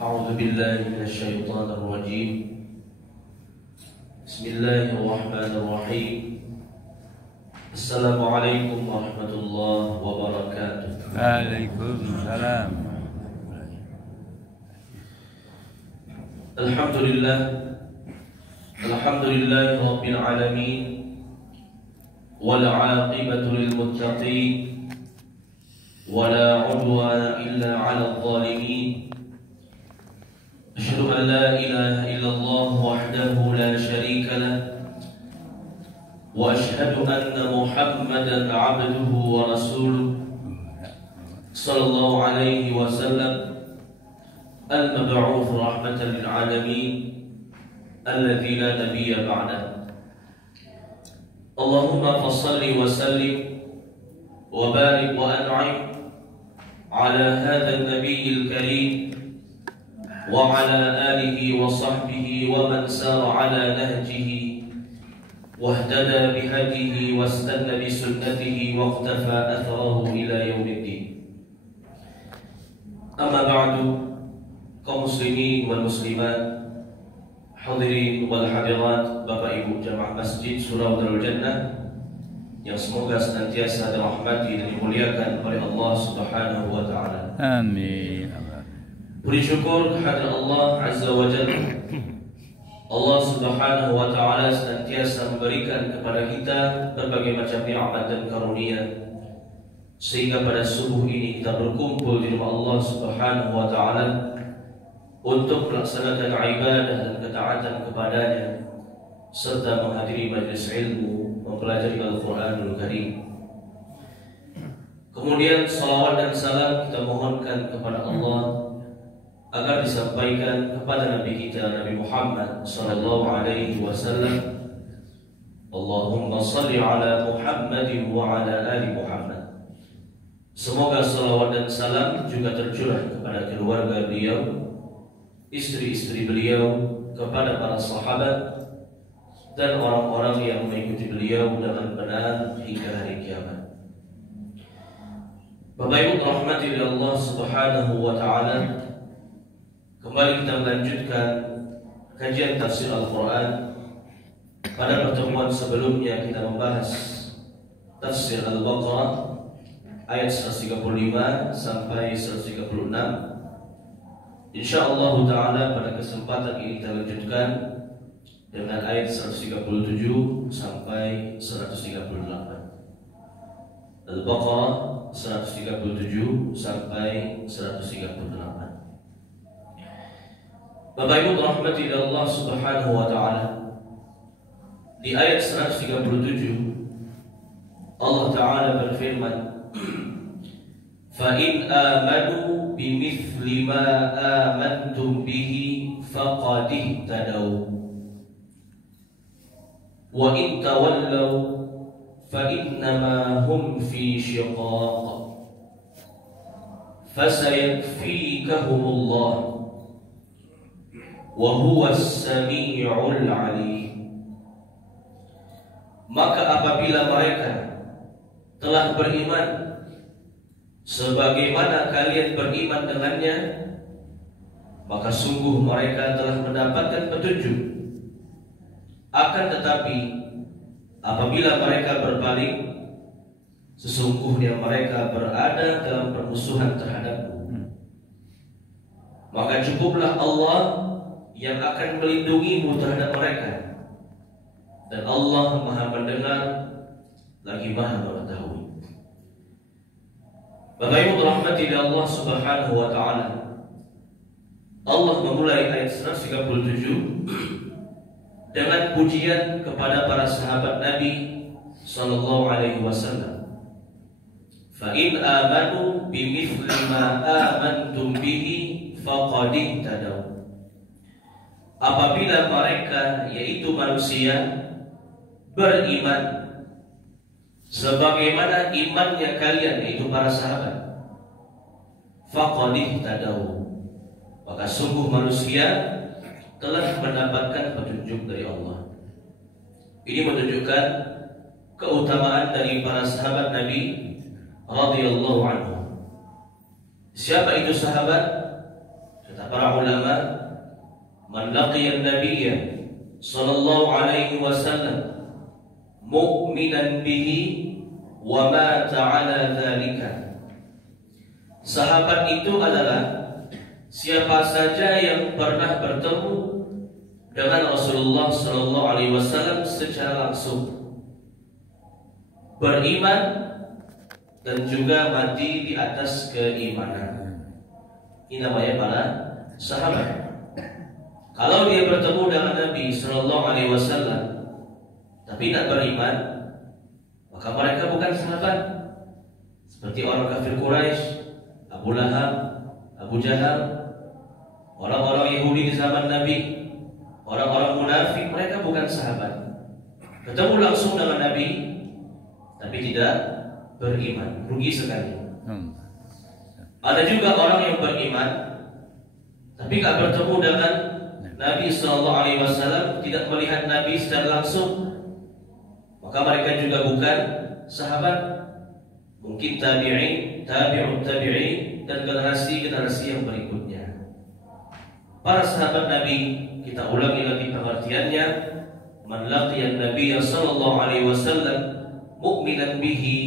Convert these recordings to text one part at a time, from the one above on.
أعوذ بالله من الشيطان الرجيم. بسم الله الرحمن الرحيم. السلام عليكم ورحمة الله وبركاته. عليكم السلام. الحمد لله رب العالمين، والعاقبة للمتقين، ولا عدوان إلا على الظالمين. أشهد أن لا إله إلا الله وحده لا شريك له، وأشهد أن محمدا عبده ورسوله صلى الله عليه وسلم، المبعوث رحمة للعالمين الذي لا نبي بعده. اللهم فصل وسلم وبارك وأنعم على هذا النبي الكريم وعلى آله وصحبه ومن سار على نهجه واهتدى بهديه واستنى بسنته واقتفى أثره إلى يوم الدين. أما بعد، kaum muslimin wal muslimat, hadirin wal hadirat, Bapak Ibu jamaah Masjid Surau Darul Jannah yang semoga senantiasa dirahmati dan dimuliakan oleh Allah Subhanahu wa taala. Amin. Puji syukur kehadirat Allah Azza wa Jalla. Allah Subhanahu wa taala senantiasa memberikan kepada kita berbagai macam nikmat dan karunia, sehingga pada subuh ini kita berkumpul di rumah Allah Subhanahu wa taala untuk melaksanakan ibadah dan ketaatan kepadanya, serta menghadiri majlis ilmu, mempelajari Al-Quranul Karim. Kemudian salawat dan salam kita mohonkan kepada Allah agar disampaikan kepada Nabi kita, Nabi Muhammad sallallahu alaihi wasallam. Allahumma salli ala Muhammadin wa ala ali Muhammad. Semoga salawat dan salam juga tercurah kepada keluarga beliau, istri-istri beliau, kepada para sahabat dan orang-orang yang mengikuti beliau dengan benar hingga hari kiamat. Bapak Ibu rahmati Allah Subhanahu wa taala, kembali kita melanjutkan kajian tafsir Al-Quran. Pada pertemuan sebelumnya kita membahas tafsir Al-Baqarah ayat 135 sampai 136. InsyaAllah ta'ala pada kesempatan ini kita lanjutkan dengan ayat 137 sampai 138. Al-Baqarah 137 sampai 138. Bapak Ibu rahmati Allah Subhanahu wa ta'ala, di ayat 137 Allah ta'ala berfirman, فَإِنْ آمَنُوا بِمِثْلِ مَا آمَنْتُمْ بِهِ فَقَدِ اهْتَدَوْا وَإِنْ تَوَلَّوْا فَإِنَّمَا هُمْ فِي شِقَاقٍ فَسَيَكْفِيكَهُمُ اللَّهُ وَهُوَ السَّمِيعُ الْعَلِيمُ. Maka apabila mereka telah beriman sebagaimana kalian beriman dengannya, maka sungguh mereka telah mendapatkan petunjuk. Akan tetapi apabila mereka berbalik, sesungguhnya mereka berada dalam permusuhan terhadapmu. Maka cukuplah Allah yang akan melindungimu terhadap mereka, dan Allah Maha mendengar lagi Maha mengetahui. Bapak Ibu rahmati Allah Subhanahu wa taala, Allah memulai ayat 137 dengan pujian kepada para sahabat Nabi sallallahu alaihi wasallam. Fa in amanu bimithli ma amantum bihi faqad ihtadaw. Apabila mereka, yaitu manusia, beriman sebagaimana imannya kalian, yaitu para sahabat, faqad ihtadaw, maka sungguh manusia telah mendapatkan petunjuk dari Allah. Ini menunjukkan keutamaan dari para sahabat Nabi radhiyallahu anhu. Siapa itu sahabat? para ulama, man laqiya an-nabiyya sallallahu alaihi wasallam mu'minan bihi wa mata ala dzalika. Sahabat itu adalah siapa saja yang pernah bertemu dengan Rasulullah sallallahu alaihi wasallam secara langsung, beriman dan juga mati di atas keimanan. Ini namanya para sahabat. Kalau dia bertemu dengan Nabi sallallahu alaihi wasallam tapi tidak beriman, maka mereka bukan sahabat. Seperti orang kafir Quraisy, Abu Lahab, Abu Jahal, orang-orang Yahudi di zaman Nabi, orang-orang munafik, mereka bukan sahabat. Ketemu langsung dengan Nabi tapi tidak beriman, rugi sekali. Ada juga orang yang beriman tapi tidak bertemu dengan Nabi sallallahu alaihi wasallam, tidak melihat Nabi secara langsung, maka mereka juga bukan sahabat. Mungkin tabi'in, tabi'ut tabi'in, dan generasi-generasi yang berikutnya. Para sahabat Nabi, kita ulangi lagi pengertiannya. Man laqiya an-nabiyya sallallahu alaihi wasallam mu'minan bihi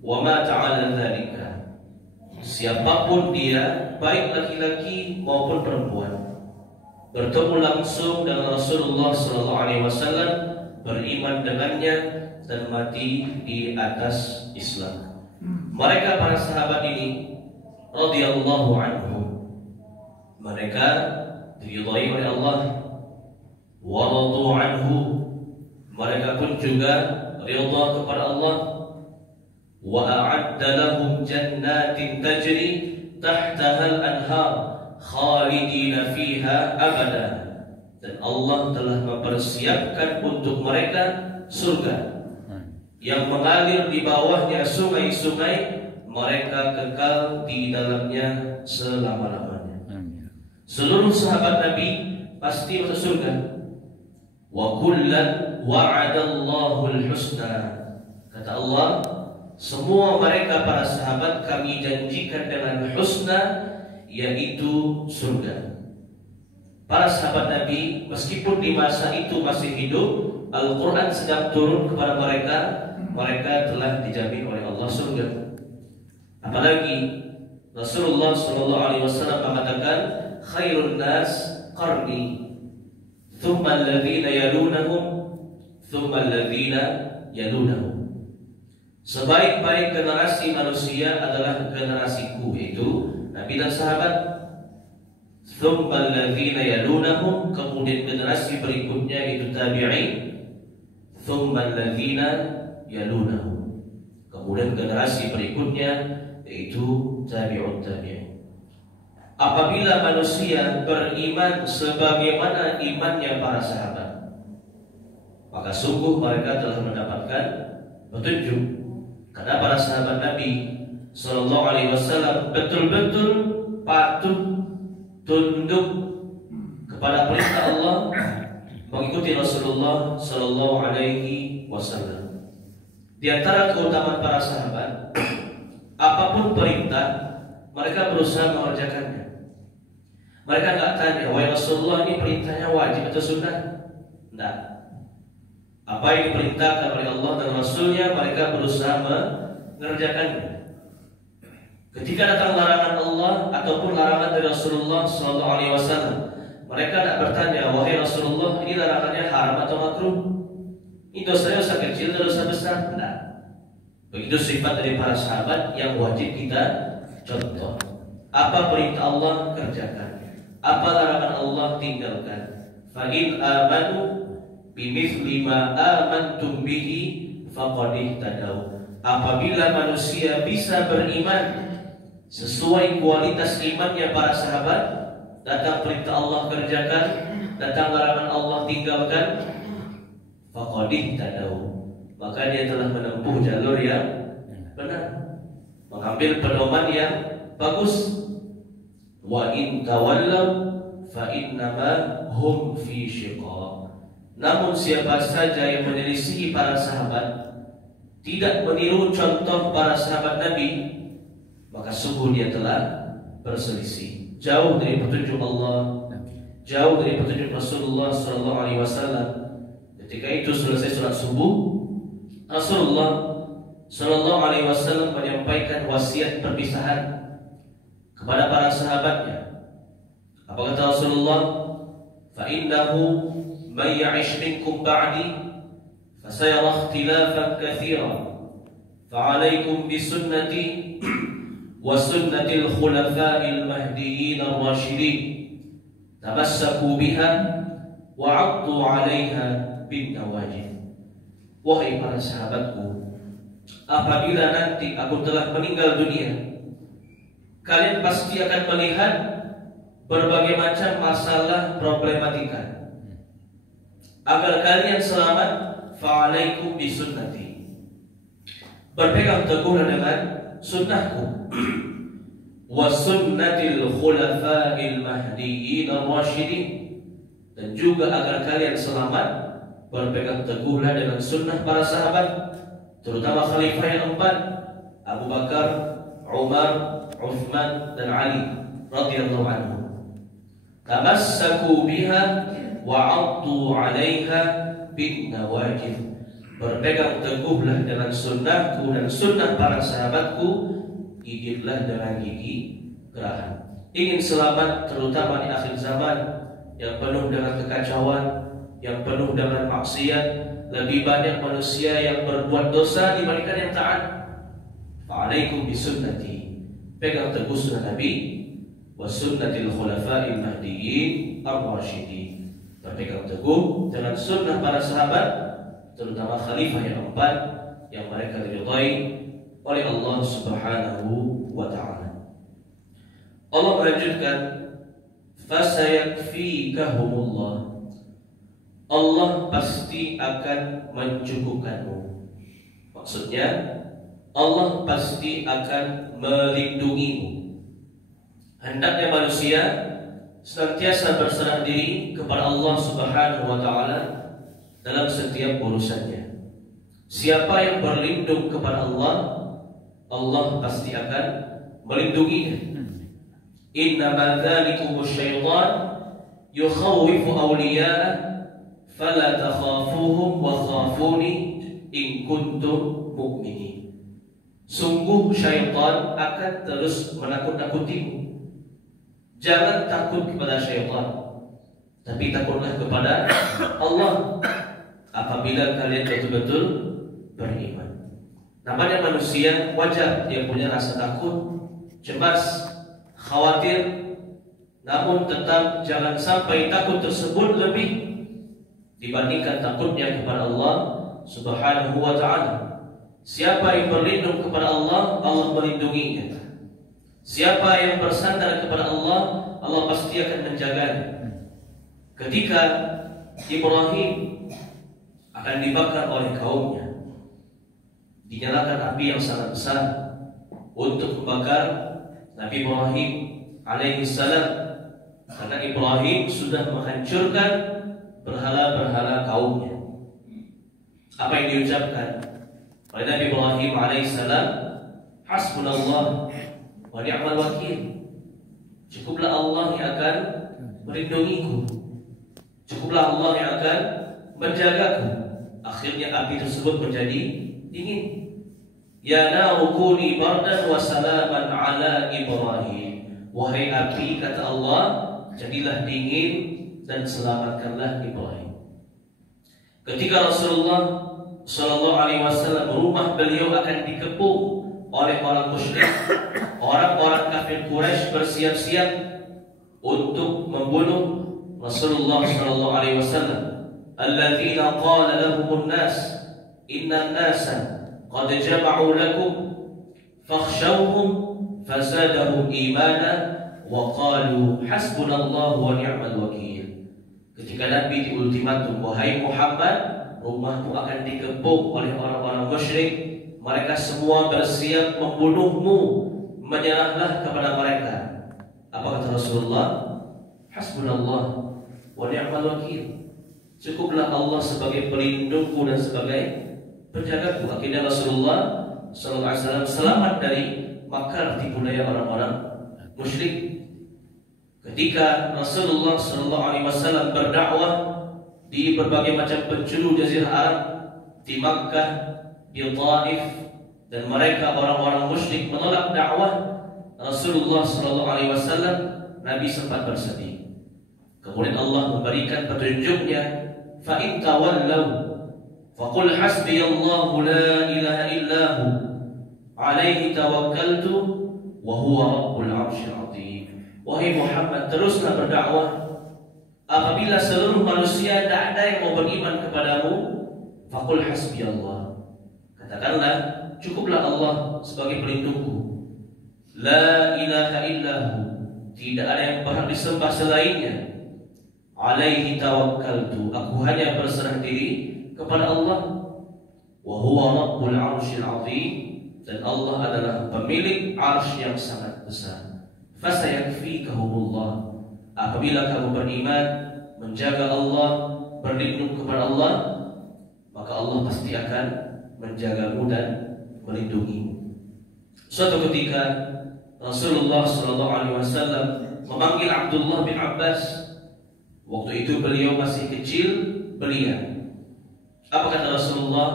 wa mata 'ala dzalika. Siapapun dia, baik laki-laki maupun perempuan, bertemu langsung dengan Rasulullah sallallahu alaihi wasallam, beriman dengannya dan mati di atas Islam. Mereka para sahabat ini radhiyallahu anhum, mereka diridhai oleh Allah, wa radu anhu, mereka pun juga ridha kepada Allah, wa a'adda lahum jannatin tajri tahtaha al-anhar khalidina fiha abada, dan Allah telah mempersiapkan untuk mereka surga yang mengalir di bawahnya sungai-sungai, mereka kekal di dalamnya selama-lamanya. Seluruh sahabat Nabi pasti masuk surga. Wa kullan wa'adallahu al-husna. Kata Allah, semua mereka para sahabat kami janjikan dengan husna, yaitu surga. Para sahabat Nabi meskipun di masa itu masih hidup, Al-Quran sedang turun kepada mereka, mereka telah dijamin oleh Allah surga. Apalagi Rasulullah sallallahu alaihi wasallam mengatakan, khairun nas qarni, thumma alladhina yalunahum, thumma alladhina yalunahum. Sebaik-baik generasi manusia adalah generasiku, yaitu Nabi dan sahabat. Thumma alladhina yalunahum, kemudian generasi berikutnya yaitu tabi'in. Thumma alladhina yalunahum, kemudian generasi berikutnya yaitu tabi'ut tabi'in. Apabila manusia beriman sebagaimana imannya para sahabat, maka sungguh mereka telah mendapatkan petunjuk. Karena para sahabat Nabi sallallahu alaihi wasallam betul-betul patuh tunduk kepada perintah Allah, mengikuti Rasulullah sallallahu alaihi wasallam. Di antara keutamaan para sahabat, apapun perintah mereka berusaha mengerjakannya. Mereka enggak tanya, wahai Rasulullah, ini perintahnya wajib atau sunnah? Enggak. Apa yang diperintahkan oleh Allah dan Rasulnya, mereka berusaha mengerjakannya. Ketika datang larangan Allah ataupun larangan dari Rasulullah sallallahu alaihi wasallam, mereka tidak bertanya, wahai Rasulullah, ini larangannya haram atau makruh? Ini dosanya dosa kecil atau dosa besar? Tidak. Begitu sifat dari para sahabat yang wajib kita contoh. Apa perintah Allah, kerjakan. Apa larangan Allah, tinggalkan. Fa in amanu bimithli ma amantum bihi faqad ihtadaw. Apabila manusia bisa beriman sesuai kualitas imannya para sahabat, datang perintah Allah kerjakan, datang larangan Allah tinggalkan, faqad ihtadaw, maka dia telah menempuh jalur yang benar, mengambil pedoman yang bagus. Wa in tawallaw fa innama hum fi shiqaq. Namun siapa saja yang menyelisihi para sahabat, tidak meniru contoh para sahabat Nabi, maka sungguh dia telah berselisih. jauh dari petunjuk Allah, jauh dari petunjuk Rasulullah SAW. Ketika itu selesai sholat subuh, Rasulullah SAW menyampaikan wasiat perpisahan kepada para sahabatnya. Apa kata Rasulullah? فَإِنَّهُ مَنْ يَعِشْ مِنْكُمْ بَعْدِي فَسَيَرَى اخْتِلَافًا كَثِيرًا فَعَلَيْكُمْ بِسُنَّتِي وَسُنَّةِ الْخُلَفَاءِ الْمَهْدِيِّينَ الرَّاشِدِينَ تَمَسَّكُوا بِهَا وَعَضُّوا عَلَيْهَا بِالنَّوَاجِذِ. Wahai para sahabatku, apabila nanti aku telah meninggal dunia, kalian pasti akan melihat berbagai macam masalah problematika. Agar kalian selamat, fa'alaikum bisunnati, berpegang teguhlah dengan sunnahku, wa sunnatil khulafa'il mahdiyyin ar-rasyidin, dan juga agar kalian selamat, berpegang teguhlah dengan sunnah para sahabat, terutama khalifah yang empat, Abu Bakar, Umar, Uthman, dan Ali radhiyallahu anhu. Tamassaku biha wa 'addu 'alaiha bin nawajid, berpegang teguhlah dengan sunnahku dan sunnah para sahabatku, gigitlah dengan gigi geraham. Ingin selamat terutama di akhir zaman yang penuh dengan kekacauan, yang penuh dengan maksiat, lebih banyak manusia yang berbuat dosa dibandingkan yang taat. Fa'alaikum bisunnati, pegang teguh sunnah Nabi, wa sunnatil khulafa'il mahdiyyin ar-rasyidin, berpegang teguh dengan sunnah para sahabat, terutama khalifah yang empat yang mereka diridhai oleh Allah Subhanahu wa ta'ala. Allah melanjutkan, fasayakfikahumullah, Allah pasti akan mencukupkanmu. Maksudnya Allah pasti akan melindungimu. Hendaknya manusia senantiasa berserah diri kepada Allah Subhanahu wa ta'ala dalam setiap urusannya. Siapa yang berlindung kepada Allah, Allah pasti akan melindunginya. Innama dzalikumus syaitan yukhawwifu awliya'ah fala takhafuhum wa khafuni in kuntum mu'minin. Sungguh syaitan akan terus menakut-nakutimu. Jangan takut kepada syaitan, tapi takutlah kepada Allah apabila kalian betul-betul beriman. Namanya manusia, wajar dia punya rasa takut, cemas, khawatir, namun tetap jangan sampai takut tersebut lebih dibandingkan takutnya kepada Allah Subhanahu wa ta'ala. Siapa yang berlindung kepada Allah, Allah melindunginya. Siapa yang bersandar kepada Allah, Allah pasti akan menjaganya. Ketika Ibrahim akan dibakar oleh kaumnya, dinyalakan api yang sangat besar untuk membakar Nabi Ibrahim alaihissalam, karena Ibrahim sudah menghancurkan berhala-berhala kaumnya. Apa yang diucapkan oleh Nabi Ibrahim alaihissalam? Hasbunallah wa ni'mal wakil. Cukuplah Allah yang akan melindungiku, cukuplah Allah yang akan menjagaku. Akhirnya api tersebut menjadi dingin. Ya naru kuni bardan wa salaman ala Ibrahim. Wahai api, kata Allah, jadilah dingin dan selamatkanlah Ibrahim. Ketika Rasulullah SAW rumah beliau akan dikepung oleh orang musyrik, orang-orang kafir Quraisy bersiap-siap untuk membunuh Rasulullah SAW. Alladzina qala lahumun nas innan nasa qad jama'u lakum fakhshawhum fazadahum imana wa qalu hasbunallahu wa ni'mal wakil. Ketika Nabi diultimatum, wahai Muhammad, rumahmu akan dikepung oleh orang-orang musyrik, mereka semua bersiap membunuhmu, menyerahlah kepada mereka. Apa kata Rasulullah? Hasbunallah wa ni'mal wakil. Cukuplah Allah sebagai pelindungku dan sebagai penjagaku. Akhirnya Rasulullah SAW selamat dari makar tipu daya orang-orang musyrik. Ketika Rasulullah SAW berdakwah di berbagai macam penjuru Jazirah Arab, di Makkah, di Taif, dan mereka orang-orang musyrik menolak dakwah Rasulullah SAW, Nabi sempat bersedih. Kemudian Allah memberikan petunjuknya, fa in tawallaw faqul hasbiyallahu la ilaha illahu alaihi tawakkaltu wa huwa rabbul arsyil azim. Wahai Muhammad, teruslah berdakwah. Apabila seluruh manusia tidak ada yang mau beriman kepadamu, faqul hasbiyallah, katakanlah cukuplah Allah sebagai pelindungku. La ilaha illahu, tidak ada yang berhak disembah selainnya. Alaihi tawakkaltu, aku hanya berserah diri kepada Allah. Wa huwa rabbul arsyil azim, dan Allah adalah pemilik arsy yang sangat besar. Fasayakfikahumullah, apabila kamu beriman, menjaga Allah, berlindung kepada Allah, maka Allah pasti akan menjagamu dan melindungimu. Suatu ketika Rasulullah SAW memanggil Abdullah bin Abbas. Waktu itu beliau masih kecil, belia. Apa kata Rasulullah?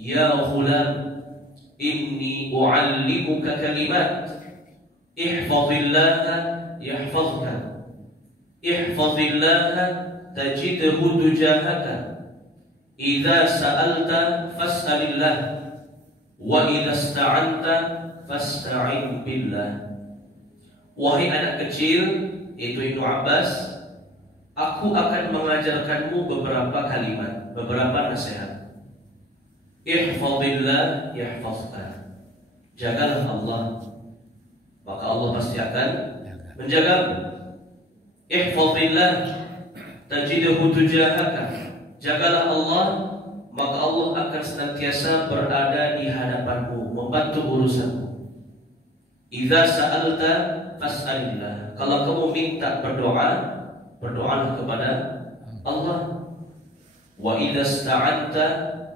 Ya ghulam, inni u'allimuka kalimat, ihfazillaha yahfazka, ihfazillaha tajidhu tujahaka, idza sa'alta fas'alillah, wa idza ista'anta fasta'in billah. Wahai anak kecil, yaitu Ibnu Abbas, aku akan mengajarkanmu beberapa kalimat, beberapa nasihat. Ihfazillah yahfazka, jagalah Allah, maka Allah pasti akan menjagamu. Ihfazillah tajidhu tujahaka, jagalah Allah, maka Allah akan senantiasa berada di hadapanmu, membantu urusanmu. Idza sa'alta fas'alillah, kalau kamu minta berdoa, berdoalah kepada Allah. Wa idza ista'anta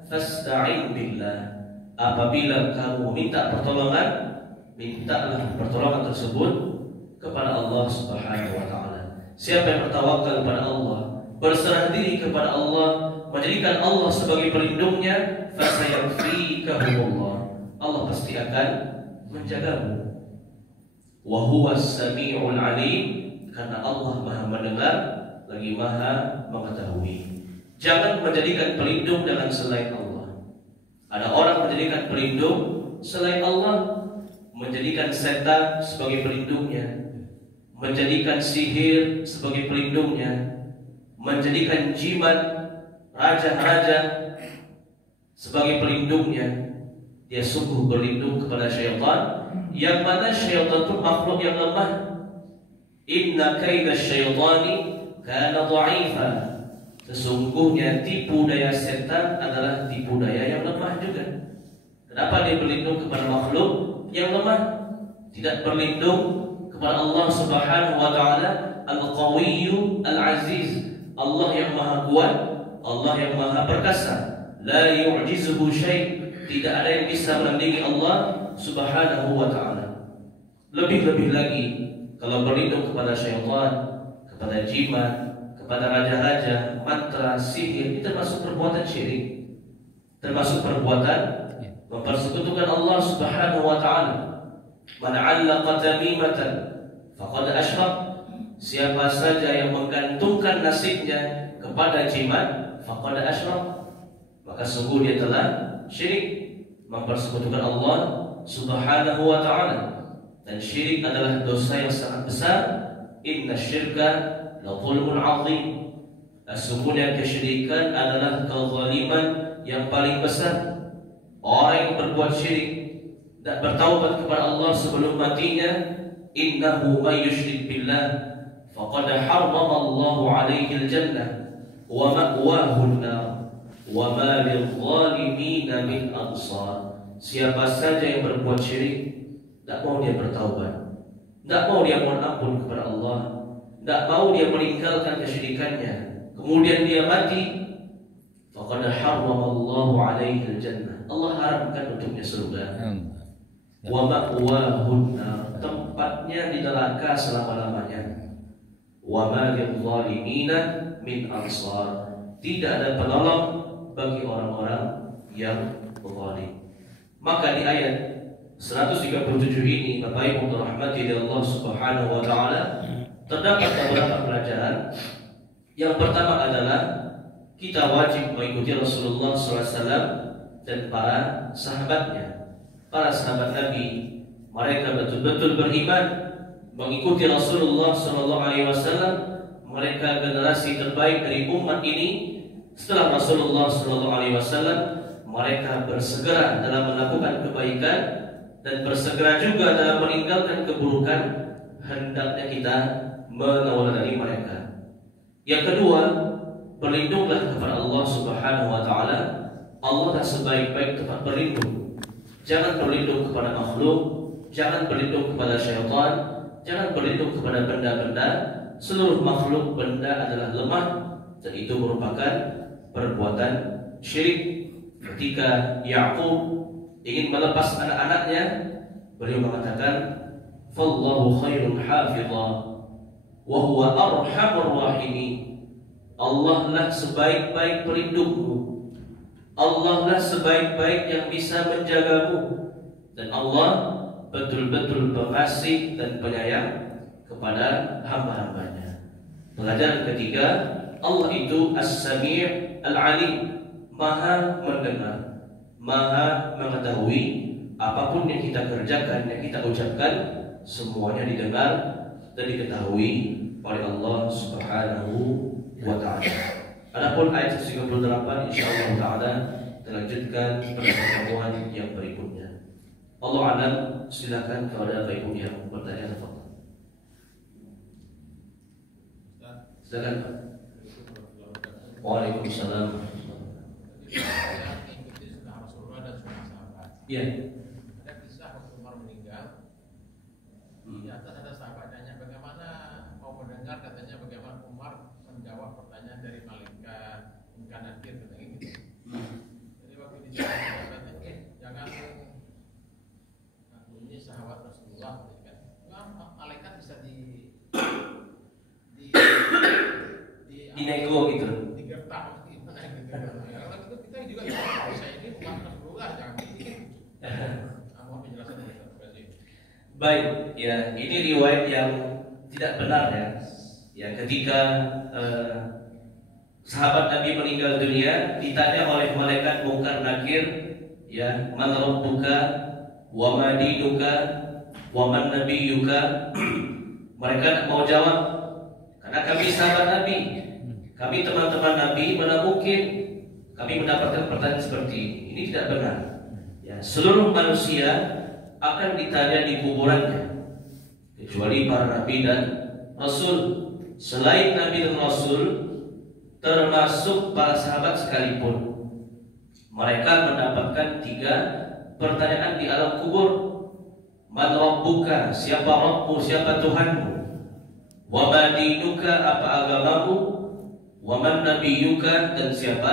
fasta'in billah, apabila kamu minta pertolongan, mintalah pertolongan tersebut kepada Allah Subhanahu wa taala. Siapa yang bertawakal kepada Allah, berserah diri kepada Allah, menjadikan Allah sebagai pelindungnya, fasayakfikahumullah, Allah pasti akan menjagamu. Wa huwas samiul alim, karena Allah Maha mendengar lagi Maha mengetahui. Jangan menjadikan pelindung dengan selain Allah. Ada orang menjadikan pelindung selain Allah, menjadikan setan sebagai pelindungnya, menjadikan sihir sebagai pelindungnya, menjadikan jimat, raja-raja sebagai pelindungnya. Dia sungguh berlindung kepada syaitan, yang mana syaitan itu makhluk yang lemah. Inna kaida syaitani kana dha'ifa, sesungguhnya tipu daya setan adalah tipu daya yang lemah juga. Kenapa dia berlindung kepada makhluk yang lemah, tidak berlindung kepada Allah Subhanahu wa taala Al-Qawiyyu Al-Aziz, Allah yang maha kuat, Allah yang maha perkasa. La yu'jizuhu syai', tidak ada yang bisa menandingi Allah Subhanahu wa taala. Lebih-lebih lagi kalau berlindung kepada syaitan, kepada jimat, kepada raja-raja, mantra, sihir, itu termasuk perbuatan syirik, termasuk perbuatan mempersekutukan Allah Subhanahu wa taala. Man 'allaqa tamimatan faqad asyrak, siapa saja yang menggantungkan nasibnya kepada jimat, faqad asyrak, maka sungguh dia telah syirik, mempersekutukan Allah Subhanahu wa taala. Dan syirik adalah dosa yang sangat besar. Inna syirka la zulmun 'azim, sesungguhnya kesyirikan adalah kezaliman yang paling besar. Orang yang berbuat syirik dan bertaubat kepada Allah sebelum matinya, innahu may yusyrik billah faqad harrama Allahu 'alaihi al-jannah wa ma'wahu an-nar wa ma lil-zalimin min ansar. Siapa saja yang berbuat syirik, tidak mau dia bertaubat, tidak mau dia mohon ampun kepada Allah, tidak mau dia meninggalkan kesyirikannya, kemudian dia mati, faqad harrama Allahu 'alaihi al-jannah, Allah haramkan untuknya surga. Wa ma'wahu an-nar, tempatnya di neraka selama-lamanya. wa ma lidh-dhalimina min ansar. Tidak ada penolong bagi orang-orang yang zalim. Maka di ayat 137 ini, Bapak Ibu dirahmati oleh Allah Subhanahu wa taala, terdapat beberapa pelajaran. Yang pertama adalah kita wajib mengikuti Rasulullah SAW dan para sahabatnya. Para sahabat Nabi, mereka betul-betul beriman mengikuti Rasulullah SAW. Mereka generasi terbaik dari umat ini. Setelah Rasulullah SAW, mereka bersegera dalam melakukan kebaikan dan bersegera juga dalam meninggalkan keburukan. Hendaknya kita meneladani mereka. Yang kedua, berlindunglah kepada Allah Subhanahu wa taala. Allah adalah sebaik-baik tempat berlindung. Jangan berlindung kepada makhluk, jangan berlindung kepada syaitan, jangan berlindung kepada benda-benda. Seluruh makhluk benda adalah lemah dan itu merupakan perbuatan syirik. Ketika Ya'qub ingin melepas anak-anaknya, beliau mengatakan, "Fallahu khairun hafidha wa huwa arhamur rahimin." Allah lah sebaik-baik pelindungmu. Allah lah sebaik-baik yang bisa menjagamu. Dan Allah betul-betul pengasih dan penyayang kepada hamba-hambanya. Pelajaran ketiga, Allah itu As-Sami' Al-Alim, Maha mendengar, Maha mengetahui. Apapun yang kita kerjakan, yang kita ucapkan, semuanya didengar dan diketahui oleh Allah Subhanahu wa ta'ala. Adapun ayat 38 insyaallah ta'ala dilanjutkan pada pertemuan yang berikutnya. Allah alam, silakan kepada Bapak Ibu yang bertanya. Silakan Pak. Waalaikumsalam. Iya. Ada kisah waktu Umar meninggal. Di atas ada sahabat tanya bagaimana mau mendengar, katanya bagaimana Umar menjawab pertanyaan dari malaikat Mungkar Nakir, katanya gitu. Jadi waktu dijawab katanya, jangan aku ini sahabat Rasulullah, kan? Malaikat bisa dinego gitu. Digertak gimana gitu. Kalau itu kita juga bisa ini bukan Rasulullah, jangan gitu. Mau penjelasan dari Baik, ya ini riwayat yang tidak benar ya. Ya ketika sahabat Nabi meninggal dunia, ditanya oleh malaikat Mungkar Nakir, ya, man rabbuka wa ma dinuka wa man nabiyyuka. Mereka tidak mau jawab karena kami sahabat Nabi, kami teman-teman Nabi, mana mungkin kami mendapatkan pertanyaan seperti ini. Ini tidak benar. Ya, seluruh manusia akan ditanya di kuburannya, kecuali para Nabi dan Rasul. Selain Nabi dan Rasul, termasuk para sahabat sekalipun, mereka mendapatkan 3 pertanyaan di alam kubur. Man rabbuka, siapa Rabbmu, siapa Tuhanmu? Wa ma dinuka, apa agamamu? Wa man nabiyyuka, dan siapa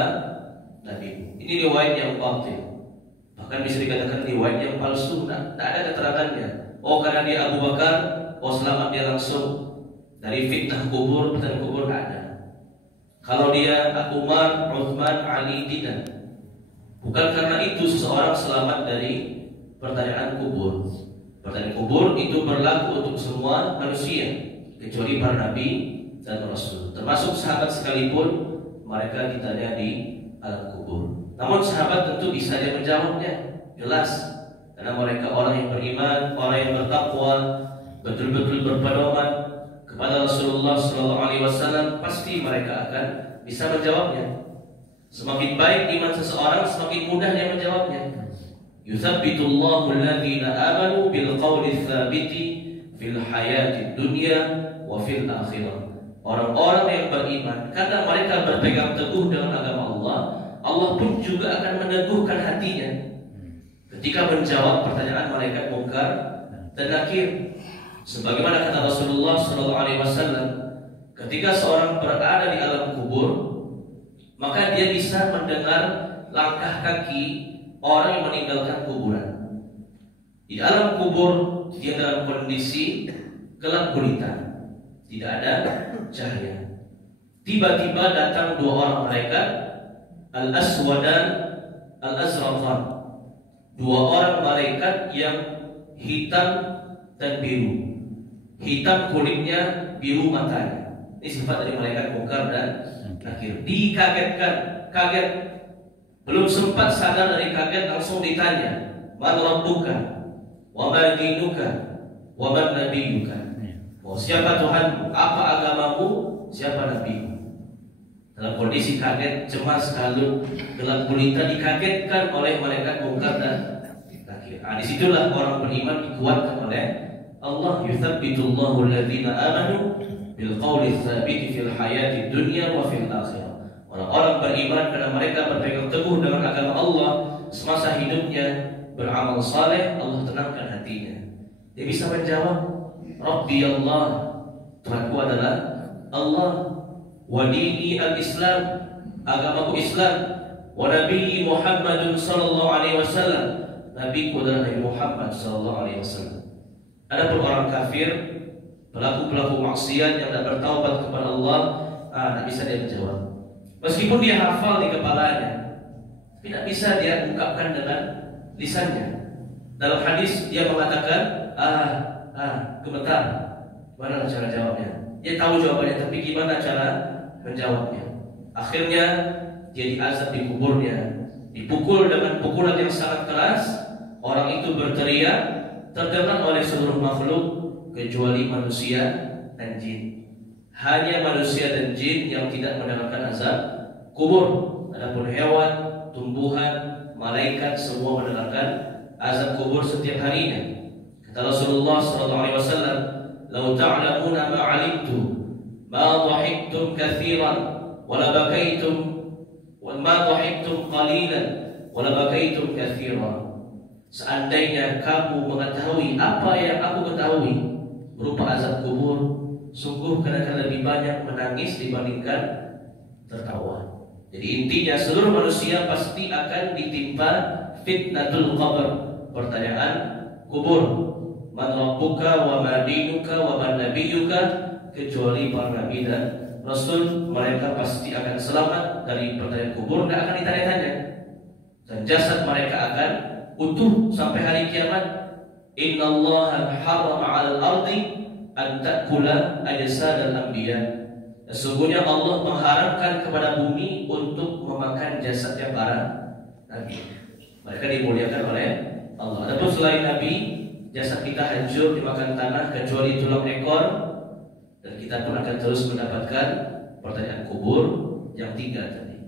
nabimu? Ini riwayat yang batil. Bahkan bisa dikatakan riwayat yang palsu. Tidak ada keterangannya. Oh karena dia Abu Bakar, oh selamat dia langsung dari fitnah kubur, pertanyaan kubur, tidak ada. Kalau dia Umar, Uthman, Ali, tidak. Bukan karena itu seseorang selamat dari pertanyaan kubur. Pertanyaan kubur itu berlaku untuk semua manusia, kecuali para Nabi dan Rasul. Termasuk sahabat sekalipun, mereka ditanya di alam kubur. Namun sahabat tentu bisa dia menjawabnya, jelas. Karena mereka orang yang beriman, orang yang bertakwa, betul-betul berpedoman kepada Rasulullah SAW, pasti mereka akan bisa menjawabnya. Semakin baik iman seseorang, semakin mudah dia menjawabnya. Yuthabbitullahu alladhina amanu bil qawli tsabiti fil hayati dunya wa fil akhirah. Orang-orang yang beriman, karena mereka berpegang teguh dengan agama Allah, Allah pun juga akan meneguhkan hatinya ketika menjawab pertanyaan malaikat Mungkar dan Nakir. Sebagaimana kata Rasulullah SAW, ketika seorang berada di alam kubur, maka dia bisa mendengar langkah kaki orang yang meninggalkan kuburan. Di alam kubur dia dalam kondisi gelap gulita. tidak ada cahaya. Tiba-tiba datang dua orang malaikat, Al-Aswadan, Al-Azraqan. Dua orang malaikat yang hitam dan biru. Hitam kulitnya, biru matanya. Ini sifat dari malaikat Munkar dan Nakir. Dikagetkan, kaget. Belum sempat sadar dari kaget, langsung ditanya, Man Rabbuka, wa ma dinuka, wa man nabiyuka. Oh, siapa Tuhanmu? Apa agamamu? Siapa nabimu? Dalam kondisi kaget, cemas, halu, gelap gulita, dikagetkan oleh malaikat Munkar dan Nakir. Disitulah orang beriman dikuatkan oleh Allah. Yuthabbitullahu alladhina amanu bil qawli tsabiti fil hayati dunya wa fil akhirah. Orang-orang beriman karena mereka berpegang teguh dengan agama Allah semasa hidupnya, beramal saleh, Allah tenangkan hatinya. Dia bisa menjawab, Rabbi Allah, Tuhanku adalah Allah, wa dini al-Islam, agamaku Islam, wa nabiyyi Muhammadun sallallahu alaihi wasallam, nabiku adalah Nabi Muhammad sallallahu alaihi wasallam. Adapun orang kafir, pelaku-pelaku maksiat yang tidak bertaubat kepada Allah, tidak bisa dia menjawab. Meskipun dia hafal di kepalanya, tidak bisa dia ungkapkan dengan lisannya. Dalam hadis dia mengatakan, gemetar. Gimana cara jawabnya? Dia tahu jawabannya, tapi gimana cara menjawabnya? Akhirnya dia diazab di kuburnya, dipukul dengan pukulan yang sangat keras. Orang itu berteriak, terdengar oleh seluruh makhluk kecuali manusia dan jin. Hanya manusia dan jin yang tidak mendengarkan azab kubur. Adapun hewan, tumbuhan, malaikat semua mendengarkan azab kubur setiap harinya. Kata Rasulullah SAW, "Lau ta'lamuna ma 'alimtu, ma dhahiktum katsiran, wa la bakaitum, wa ma dhahiktum qalilan, wa la bakaitum katsiran." Seandainya kamu mengetahui apa yang aku ketahui berupa azab kubur, sungguh kalian lebih banyak menangis dibandingkan tertawa. Jadi intinya seluruh manusia pasti akan ditimpa fitnatul qabr, pertanyaan kubur. Man rabbuka wa ma dinuka wa man nabiyuka, kecuali para nabi dan rasul, mereka pasti akan selamat dari pertanyaan kubur, tidak akan ditanya-tanya. Dan jasad mereka akan utuh sampai hari kiamat. Innallaha harrama 'alal ardi an ta'kula ajsadal anbiya. Sesungguhnya Allah mengharamkan kepada bumi untuk memakan jasadnya para nabi. Mereka dimuliakan oleh Allah. Adapun selain nabi, jasad kita hancur dimakan tanah kecuali tulang ekor, dan kita pun akan terus mendapatkan pertanyaan kubur yang tiga tadi.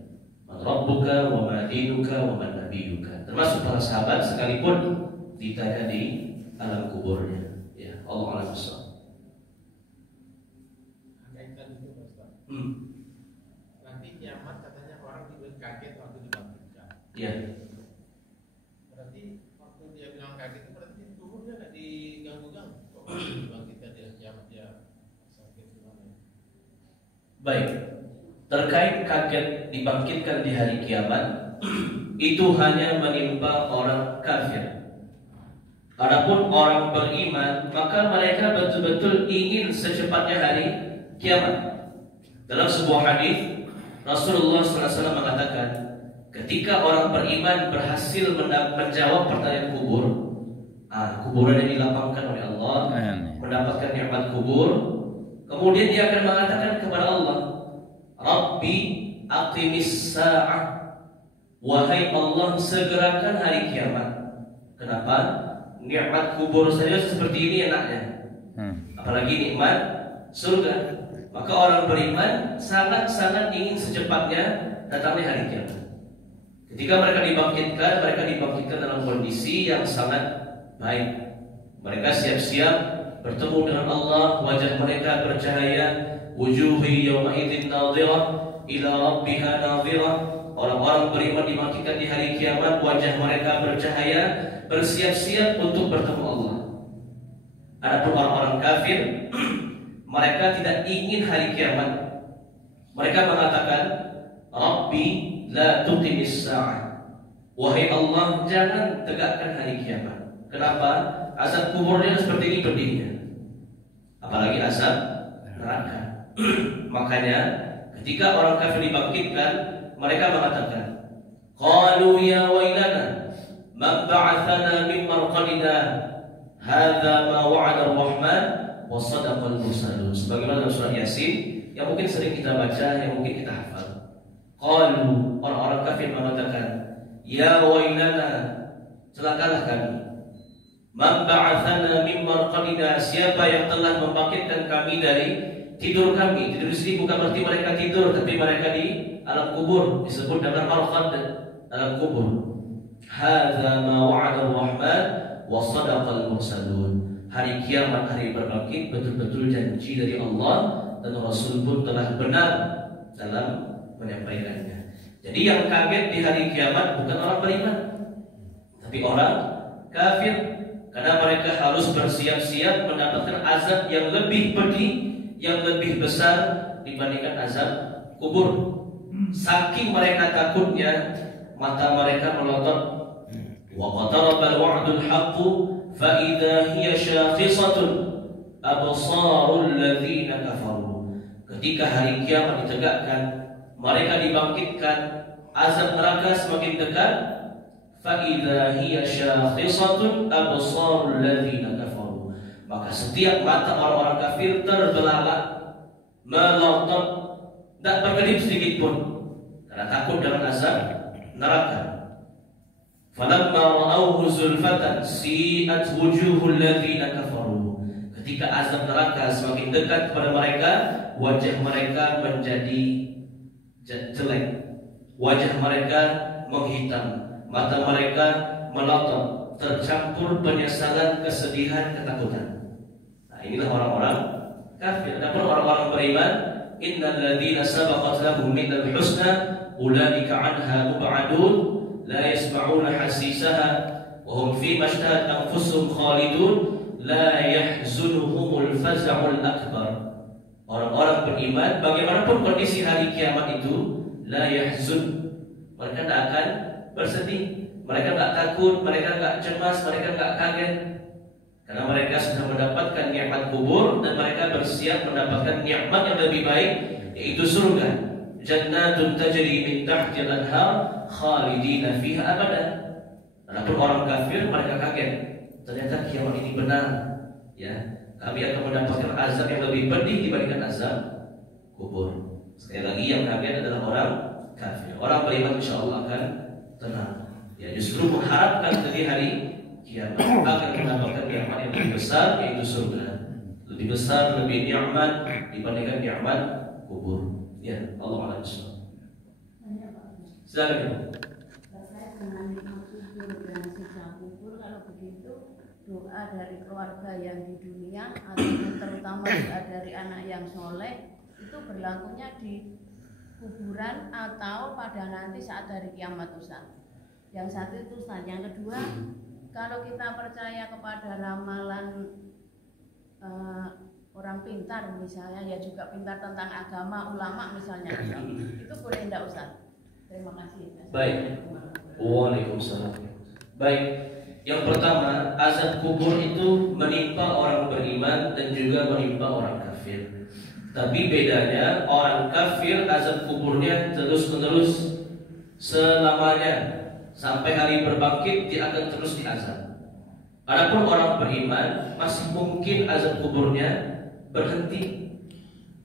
Man rabbuka wa ma dinuka wa man nabiyuka. Termasuk para sahabat sekalipun ditanya di alam kuburnya. Ya, Allah a'lam bishawab. Nanti kiamat katanya orang juga kaget waktu dibangkitkan. Iya. Berarti waktu dia bilang kaget itu berarti tubuhnya nggak diganggu-ganggu. Kok dibangkitkan dia kiamat dia sakit gimana? Baik. Terkait kaget dibangkitkan di hari kiamat, itu hanya menimpa orang kafir. Adapun orang beriman, maka mereka betul-betul ingin secepatnya hari kiamat. Dalam sebuah hadis, Rasulullah SAW mengatakan, ketika orang beriman berhasil menjawab pertanyaan kubur, kuburannya dilapangkan oleh Allah, mendapatkan nikmat kubur, kemudian dia akan mengatakan kepada Allah, Rabbi aqimis sa'ah, wahai Allah, segerakan hari kiamat. Kenapa? Nikmat kubur saja seperti ini enaknya, apalagi nikmat surga. Maka orang beriman sangat-sangat ingin secepatnya datangnya hari kiamat. Ketika mereka dibangkitkan dalam kondisi yang sangat baik. Mereka siap-siap bertemu dengan Allah, wajah mereka bercahaya, wujuhi yawma idzin nadhirah ila rabbiha nadhirah. Orang-orang beriman dibangkitkan di hari kiamat, wajah mereka bercahaya, bersiap-siap untuk bertemu Allah. Adapun orang-orang kafir, mereka tidak ingin hari kiamat. Mereka mengatakan, Rabbi la tuqimis sa'ah, wahai Allah, jangan tegakkan hari kiamat. Kenapa? Azab kuburnya seperti ini pedihnya, apalagi azab neraka. Makanya ketika orang kafir dibangkitkan, mereka mengatakan, qalu ya wailana ma ba'athana min marqadina hadza ma wa'ada ar-rahman wa sadaqa al-mursalun. Sebagaimana dalam surah Yasin yang mungkin sering kita baca, yang mungkin kita hafal. Qalu, orang-orang kafir mengatakan, ya wailana, celakalah kami. Man ba'athana min marqadina, siapa yang telah membangkitkan kami dari tidur kami. Tidur di sini bukan berarti mereka tidur, tapi mereka di alam kubur, disebut dengan marqad, alam kubur. Hadza ma wa'ada ar-rahman wa sadaqa al-mursalun. Hari kiamat, hari berbangkit, betul-betul janji dari Allah dan Rasul pun telah benar dalam menyampaikannya. Jadi yang kaget di hari kiamat bukan orang beriman, tapi orang kafir, karena mereka harus bersiap-siap mendapatkan azab yang lebih pedih, yang lebih besar dibandingkan azab kubur. Saking mereka takutnya, mata mereka melotot. Wa qataraba al-wa'dul haqqu fa idza hiya shakhisatun absarul ladzina kafaru. Ketika hari kiamat ditegakkan, mereka dibangkitkan, azab neraka semakin dekat. Fa idza hiya shakhisatun absarul ladzina kafaru. Maka setiap mata orang-orang kafir terbelalak, melotot, tidak berkedip sedikit pun karena takut dengan azab neraka. Falamma ra'awhu zulfatan si'at wujuhul ladzina kafaru. Ketika azab neraka semakin dekat kepada mereka, wajah mereka menjadi jelek, wajah mereka menghitam, mata mereka melotot, tercampur penyesalan, kesedihan, ketakutan. Nah, inilah orang-orang kafir. Adapun orang-orang beriman, innal ladzina sabaqat lahum minal husna ulaika anha mub'adun la yasma'una hasisaha wa hum fi mashtahat anfusuhum khalidun la yahzunuhumul faza'ul akbar. Orang-orang beriman, bagaimanapun kondisi hari kiamat itu, la yahzun, mereka tidak akan bersedih, mereka tidak takut, mereka tidak cemas, mereka tidak kaget, karena mereka sudah mendapatkan nikmat kubur dan mereka bersiap mendapatkan nikmat yang lebih baik, yaitu surga. Jannatun tajri min tahtil anhar khalidina fiha abada. Adapun orang kafir, mereka kaget, ternyata kiamat ini benar, ya, kami akan mendapatkan azab yang lebih pedih dibandingkan azab kubur. Sekali lagi, yang kaget adalah orang kafir. Orang beriman insya Allah akan tenang, ya, justru mengharapkan dari hari kiamat akan mendapatkan nikmat yang lebih besar, yaitu surga. Lebih besar, lebih nikmat dibandingkan nikmat kubur. Ya, Allah Akbar. Silakan. Terkait dengan nikmat kubur dan siksa kubur, kalau begitu doa dari keluarga yang di dunia atau terutama doa dari anak yang soleh itu berlakunya di kuburan atau pada nanti saat hari kiamat, Ustaz. Yang satu itu, Ustaz. Yang kedua, kalau kita percaya kepada ramalan orang pintar misalnya, ya juga pintar tentang agama, ulama misalnya, Ustaz, itu boleh enggak, Ustaz? Terima kasih. Baik. Waalaikumsalam. Baik. Yang pertama, azab kubur itu menimpa orang beriman dan juga menimpa orang kafir. Tapi bedanya, orang kafir azab kuburnya terus-menerus selamanya. Sampai hari berbangkit dia akan terus diazab. Adapun orang beriman masih mungkin azab kuburnya berhenti.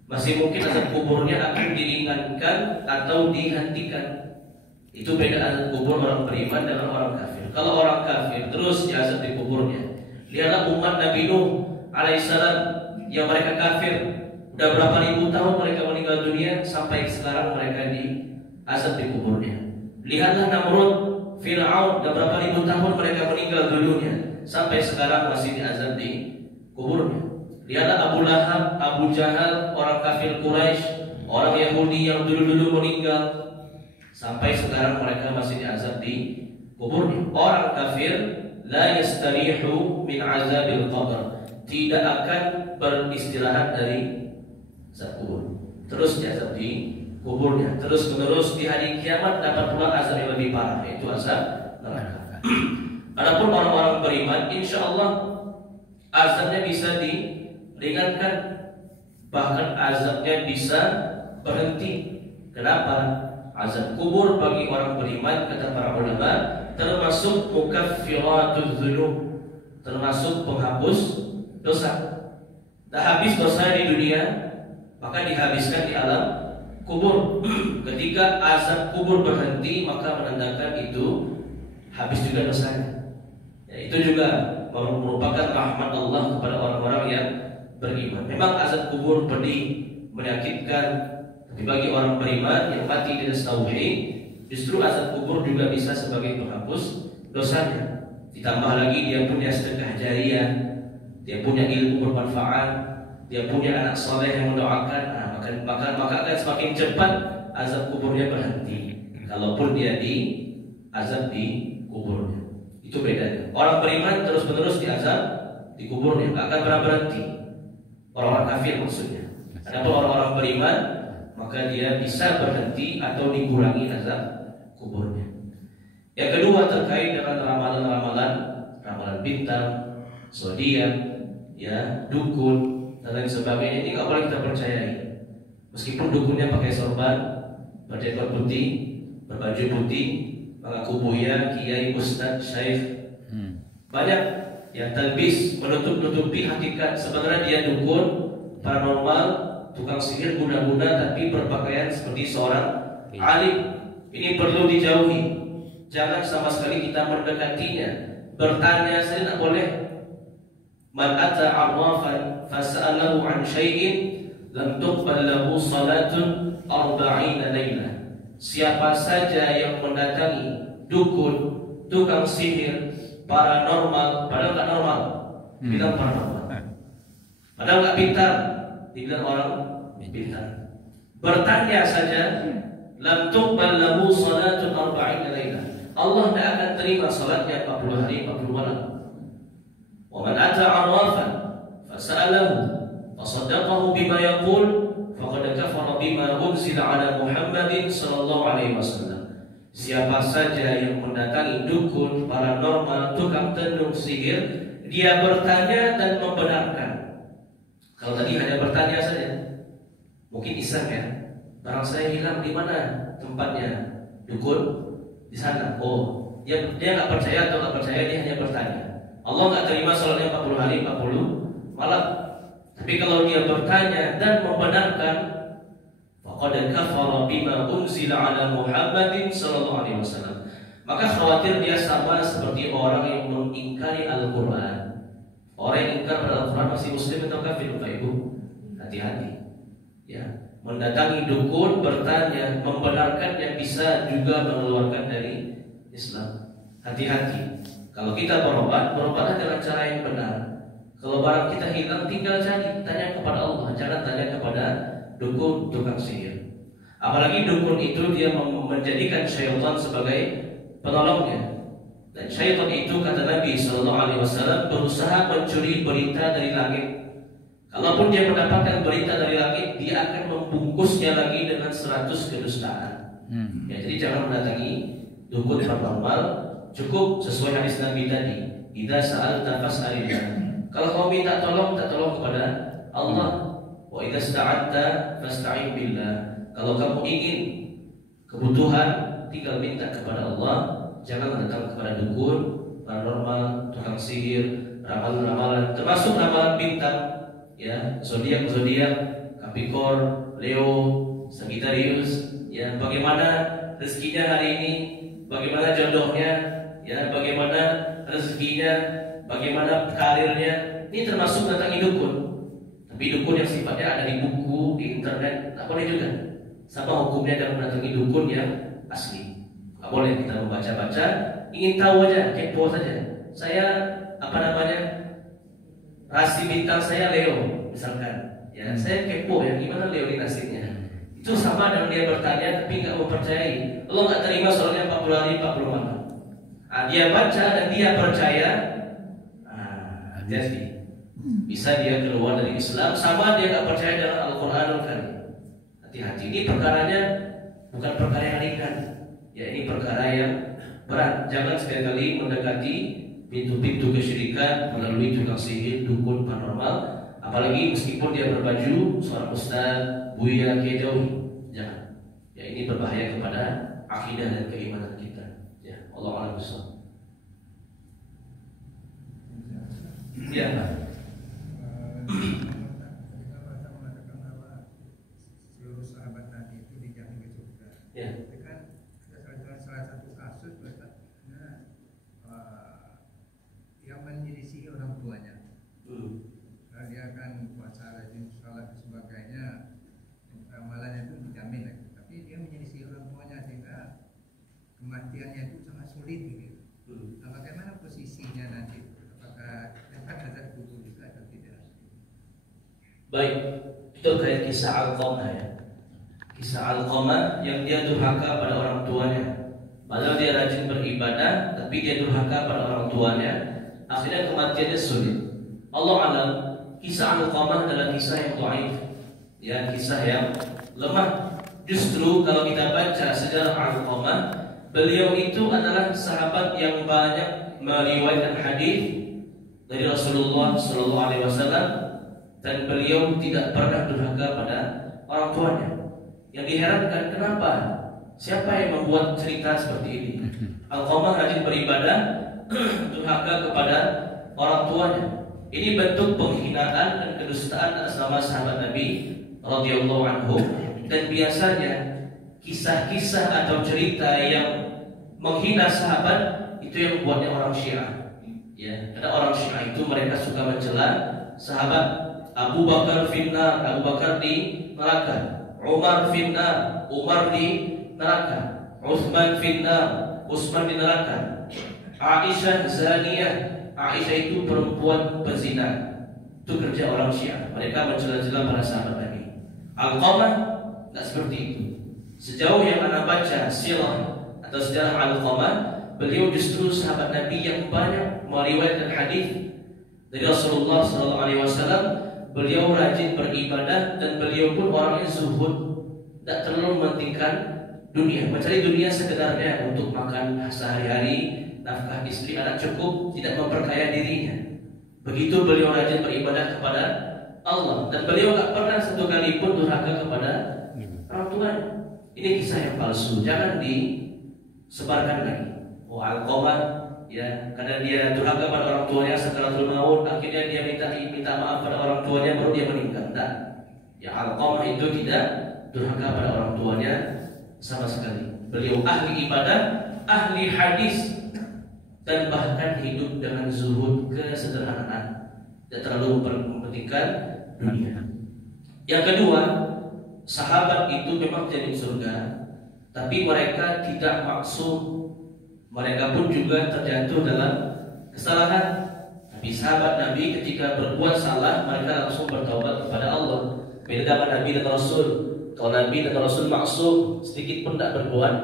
Masih mungkin azab kuburnya akan diringankan atau dihentikan. Itu beda azab kubur orang beriman dengan orang kafir. Kalau orang kafir terus diazab di kuburnya. Lihatlah umat Nabi Nuh alaihissalam yang mereka kafir. Udah berapa ribu tahun mereka meninggal dunia, sampai sekarang mereka diazab di kuburnya. Lihatlah Namrud, Fir'aun, udah berapa ribu tahun mereka meninggal dunia, sampai sekarang masih diazab di kuburnya. Lihatlah Abu Lahab, Abu Jahal, orang kafir Quraisy, orang Yahudi yang dulu-dulu meninggal, sampai sekarang mereka masih diazab di kuburnya. Orang kafir la yastarihu min azabil qabr, tidak akan beristirahat dari azab kubur, terus diazab di kuburnya, terus menerus. Di hari kiamat dapat pula azab yang lebih parah, yaitu azab neraka. Adapun orang-orang beriman, insya Allah azabnya bisa diringankan. bahkan azabnya bisa berhenti. Kenapa? Azab kubur bagi orang beriman, kata para ulama, termasuk mukaffiratudz dzunub, termasuk penghapus dosa. Dah habis dosa di dunia, maka dihabiskan di alam kubur. Ketika azab kubur berhenti, maka menandakan itu habis juga dosanya. Ya, itu juga merupakan rahmat Allah kepada orang-orang yang beriman. Memang azab kubur pedih, menyakitkan, tapi bagi orang beriman yang mati di atas tauhid, justru azab kubur juga bisa sebagai penghapus dosanya. Ditambah lagi dia punya sedekah jariyah, dia punya ilmu bermanfaat, dia punya anak soleh yang mendoakan, maka akan semakin cepat azab kuburnya berhenti. Kalaupun dia azab di kuburnya, itu bedanya. Orang beriman terus-menerus diazab di kuburnya, nggak akan pernah berhenti. Orang-orang kafir maksudnya. Adapun orang-orang beriman, maka dia bisa berhenti atau dikurangi azab kuburnya. Yang kedua terkait dengan ramalan-ramalan, ramalan bintang, zodiak, ya, dukun dan lain sebagainya, ini nggak boleh kita percayai. Meskipun dukunnya pakai sorban, berjenggot putih, berbaju putih, mengaku buya, kiai, ustadz, syekh, banyak yang talbis, menutup-nutupi hakikat. Sebenarnya dia dukun, paranormal, tukang sihir, guna-guna, tapi berpakaian seperti seorang alim. Ini perlu dijauhi. Jangan sama sekali kita mendekatinya. Bertanya saja tidak boleh. Man ata arwafan fas'alahu an syai'in lam tuqbal lahu salatun 40 lailah. Siapa saja yang mendatangi dukun, tukang sihir, paranormal, padahal nggak normal, bilang paranormal, padahal nggak pintar, dibilang orang pintar. Bertanya saja, lam tuqbal lahu salatun 40 lailah. Allah tidak akan terima salatnya 40 hari 40 malam. Wa man ata arwafan fas'alahu fasaddaqahu bima yaqul faqad kafara bima unzila ala Muhammadin sallallahu alaihi wasallam. Siapa saja yang mendatangi dukun, paranormal, tukang tenung sihir, dia bertanya dan membenarkan. Kalau tadi hanya bertanya saja, mungkin iseng ya, barang saya hilang di mana tempatnya, dukun di sana. Oh, dia nggak percaya atau nggak percaya, dia hanya bertanya. Allah nggak terima salatnya 40 hari 40 malam. Tapi kalau dia bertanya dan membenarkan, faqad kafara bima unzila ala Muhammadin sallallahu alaihi wasallam. Maka khawatir dia sama seperti orang yang mengingkari Al-Qur'an. Orang yang ingkar pada Al-Qur'an masih muslim atau kafir, Bapak Ibu? Hati-hati. Ya, mendatangi dukun, bertanya, membenarkan yang bisa juga mengeluarkan dari Islam. Hati-hati. Kalau kita berobatlah dengan cara yang benar. Kalau barang kita hilang, tinggal cari, tanya kepada Allah, jangan tanya kepada dukun, tukang sihir. Apalagi dukun itu dia menjadikan syaitan sebagai penolongnya. Dan syaitan itu, kata Nabi SAW, berusaha mencuri berita dari langit. Kalaupun dia mendapatkan berita dari langit, dia akan membungkusnya lagi dengan 100 kedustaan. Ya, jadi jangan mendatangi dukun paranormal. Cukup sesuai hadis Nabi tadi, idza sa'alta fas'alillah. Kalau kau minta tolong kepada Allah. Wa idza sta'anta fasta'in billah. Kalau kamu ingin kebutuhan, tinggal minta kepada Allah. Jangan datang kepada dukun, paranormal, tukang sihir, ramalan-ramalan, termasuk ramalan bintang, ya, zodiak, Capricorn, Leo, Sagittarius, ya, bagaimana rezekinya hari ini, bagaimana jodohnya, ya, bagaimana rezekinya, bagaimana karirnya. Ini termasuk datangi dukun. Tapi dukun yang sifatnya ada di buku, di internet, tak boleh juga. Sama hukumnya dalam mendatangi dukun yang asli. Tak boleh kita membaca-baca, ingin tahu aja, kepo saja. Saya rasi bintang saya Leo, misalkan. Ya, saya kepo ya, gimana Leo di nasibnya. Itu sama dengan dia bertanya tapi nggak mempercayai. Allah nggak terima soalnya 40 hari 40 malam. Dia baca dan dia percaya, hati-hati. Bisa dia keluar dari Islam, sama dia nggak percaya dengan Al-Quranul Karim. Hati-hati. Ini perkaranya bukan perkara yang ringan. Ya, ini perkara yang berat. Jangan sekali-kali mendekati pintu-pintu kesyirikan melalui tukang sihir, dukun, paranormal, Apalagi meskipun dia berbaju seorang ustaz, buya, kiai, jauhi, jangan. Ya, ini berbahaya kepada akidah dan keimanan kita. Ya, Allah a'lam bishawab. Ya. Seluruh sahabat Nabi itu dijamin ke surga. Ya. Itu kan ada salah satu kasus yang menyelisihi orang tuanya. Karena dia kan puasa, rajin sholat dan sebagainya, amalannya itu dijamin lagi. Tapi dia menyelisihi orang tuanya sehingga kematiannya itu sangat sulit gitu. Nah, bagaimana posisinya nanti? Apakah akan ada kubur juga atau tidak? Baik, itu kayak kisah Alqamah ya. Kisah Alqamah yang dia durhaka pada orang tuanya. Padahal dia rajin beribadah, tapi dia durhaka pada orang tuanya. Akhirnya kematiannya sulit. Allah alam, kisah Alqamah adalah kisah yang dhaif, ya, kisah yang lemah. Justru kalau kita baca sejarah Alqamah, beliau itu adalah sahabat yang banyak meriwayatkan hadis dari Rasulullah SAW, dan beliau tidak pernah durhaka pada orang tuanya. Yang diherankan, kenapa? Siapa yang membuat cerita seperti ini? Alqamah rajin beribadah, durhaka kepada orang tuanya. Ini bentuk penghinaan dan kedustaan atas nama sahabat Nabi radhiyallahu anhu. Dan biasanya kisah-kisah atau cerita yang menghina sahabat itu yang membuatnya orang Syiah. Ya, ada orang Syiah itu mereka suka mencela sahabat. Abu Bakar finnar, Abu Bakar di neraka. Umar finnar, Umar di neraka. Utsman finnar, Utsman di neraka. Aisyah zaniyah, Aisyah itu perempuan pezina. Itu kerja orang Syiah. Mereka mencela-cela para sahabat Nabi. Alqamah tidak seperti itu. Sejauh yang Anda baca sirah atau sejarah Alqamah, beliau justru sahabat Nabi yang banyak meriwayatkan hadis dari Rasulullah SAW. Beliau rajin beribadah dan beliau pun orangnya zuhud, tidak terlalu mementingkan dunia, mencari dunia sekedarnya untuk makan sehari-hari, nafkah istri, anak cukup, tidak memperkaya dirinya. Begitu beliau rajin beribadah kepada Allah, dan beliau tak pernah satu kali pun durhaka kepada orang tuanya. Ini kisah yang palsu, jangan disebarkan lagi. Oh, Alqamah, ya, karena dia durhaka pada orang tuanya sakaratul maut, akhirnya dia minta maaf pada orang tuanya baru dia meninggal. Tidak. Ya, Alqamah itu tidak durhaka pada orang tuanya sama sekali. Beliau ahli ibadah, ahli hadis, dan bahkan hidup dengan zuhud, kesederhanaan, tidak terlalu mementingkan dunia. Yang kedua, sahabat itu memang jadi surga, tapi mereka tidak maksum. Mereka pun juga terjatuh dalam kesalahan. Tapi sahabat Nabi ketika berbuat salah, mereka langsung bertaubat kepada Allah. Beda dengan Nabi dan Rasul. Kalau Nabi dan Rasul maksum, sedikit pun tidak berbuat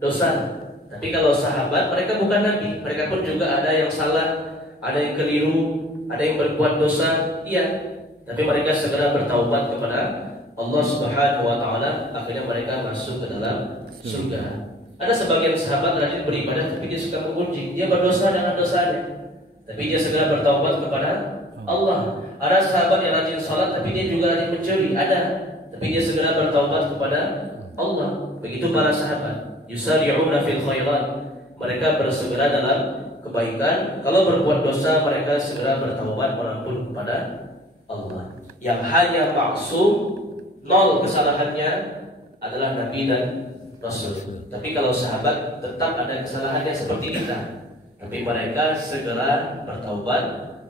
dosa. Tapi kalau sahabat, mereka bukan Nabi. Mereka pun juga ada yang salah, ada yang keliru, ada yang berbuat dosa. Iya, tapi mereka segera bertaubat kepada Allah Subhanahu wa Ta'ala. Akhirnya mereka masuk ke dalam surga. Ada sebagian sahabat rajin beribadah, tapi dia suka mengunci. Dia berdosa dengan dosanya, tapi dia segera bertaubat kepada Allah. Ada sahabat yang rajin salat, tapi dia juga rajin mencuri. Ada, tapi dia segera bertaubat kepada Allah. Begitu para sahabat. Yusari'una fil khairat. Mereka bersegera dalam kebaikan. Kalau berbuat dosa, mereka segera bertaubat berampun kepada Allah. Yang hanya maksum, nol kesalahannya adalah Nabi dan Rasul. Tapi kalau sahabat tetap ada kesalahannya seperti kita, tapi mereka segera bertaubat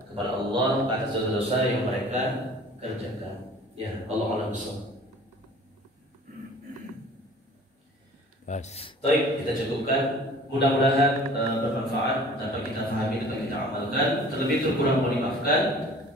kepada Allah atas dosa-dosa yang mereka kerjakan. Ya, Allah a'lam bishawab. Baik, kita cukupkan. Mudah-mudahan bermanfaat, dapat kita fahami, dapat kita amalkan. Terlebih terkurang mohon dimaafkan.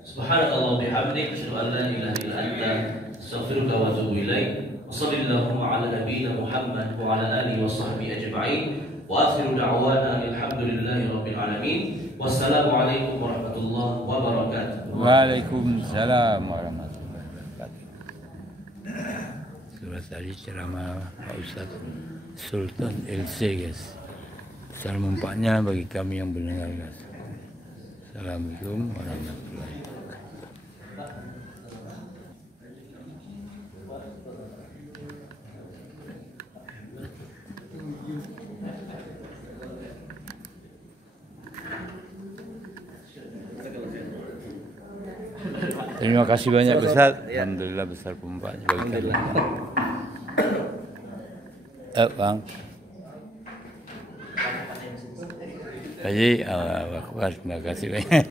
Subhanakallah bihamdik, asyhadu an la ilaha illa anta, astaghfiruka wa atubu ilaik. Wassallallahu ala nabiyyina Muhammad wa ala alihi wa sahbihi ajma'in. Wa akhiru da'wana alhamdulillahi rabbil alamin. Wassalamualaikum warahmatullahi wabarakatuh. Waalaikumsalam warahmatullahi wabarakatuh. Sudah tadi ceramah Pak Ustaz Sultan LC, guys. Salam manfaatnya bagi kami yang mendengar, guys. Assalamualaikum warahmatullahi wabarakatuh. Terima kasih banyak Ustaz. Alhamdulillah besar manfaatnya bagi kalian. Bang. Haji, terima kasih banyak.